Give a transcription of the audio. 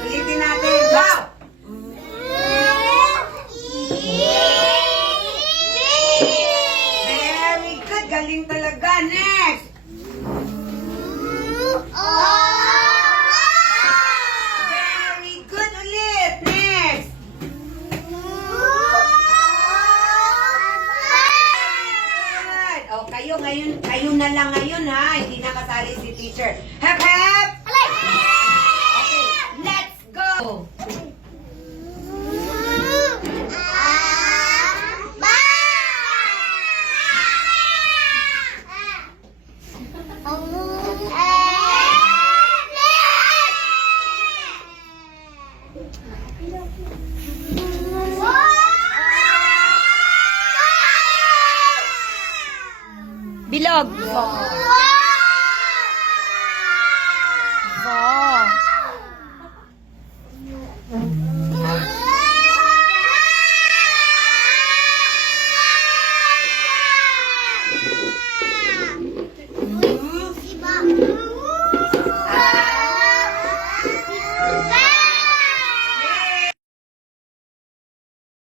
ulitin natin. Go! Very good. Galing talaga. Next. Very good ulit. Next. Good. Oh, kayo ngayon, kayo na lang ngayon ha. Hindi na kasali si teacher. Hep, hep. Okay, let's go. Bilog.